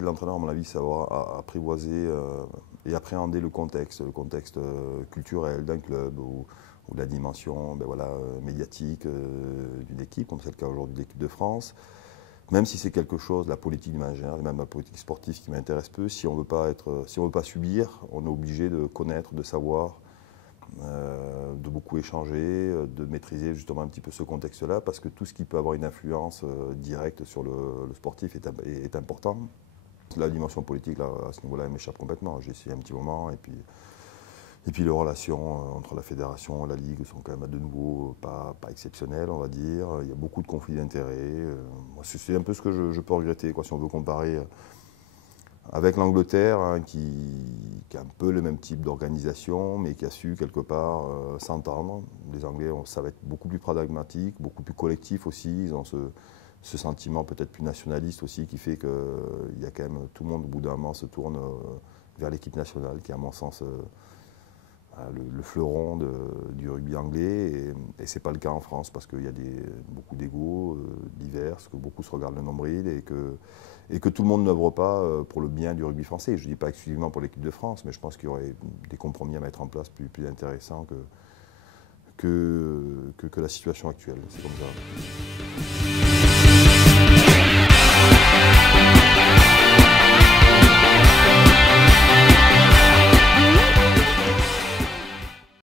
qualité de l'entraîneur, à mon avis, c'est savoir apprivoiser et appréhender le contexte culturel d'un club ou de la dimension ben voilà, médiatique d'une équipe, comme c'est le cas aujourd'hui de l'équipe de France. Même si c'est quelque chose, la politique de manière générale, même la politique sportive qui m'intéresse peu, si on veut pas subir, on est obligé de connaître, de savoir, de beaucoup échanger, de maîtriser justement un petit peu ce contexte-là, parce que tout ce qui peut avoir une influence directe sur le sportif est important. La dimension politique, là, à ce niveau-là, elle m'échappe complètement. J'ai essayé un petit moment, et puis les relations entre la fédération et la ligue sont quand même de nouveau pas exceptionnelles, on va dire. Il y a beaucoup de conflits d'intérêts. C'est un peu ce que je peux regretter, quoi, si on veut comparer avec l'Angleterre, hein, qui a un peu le même type d'organisation, mais qui a su quelque part s'entendre. Les Anglais savent être beaucoup plus pragmatiques, beaucoup plus collectifs aussi. Ils ont ce sentiment peut-être plus nationaliste aussi qui fait qu'il y a quand même tout le monde au bout d'un moment se tourne vers l'équipe nationale, qui est à mon sens le fleuron du rugby anglais. Et ce n'est pas le cas en France parce qu'il y a beaucoup d'égos divers, que beaucoup se regardent le nombril et que tout le monde n'œuvre pas pour le bien du rugby français. Je ne dis pas exclusivement pour l'équipe de France, mais je pense qu'il y aurait des compromis à mettre en place plus intéressants que la situation actuelle. C'est comme ça.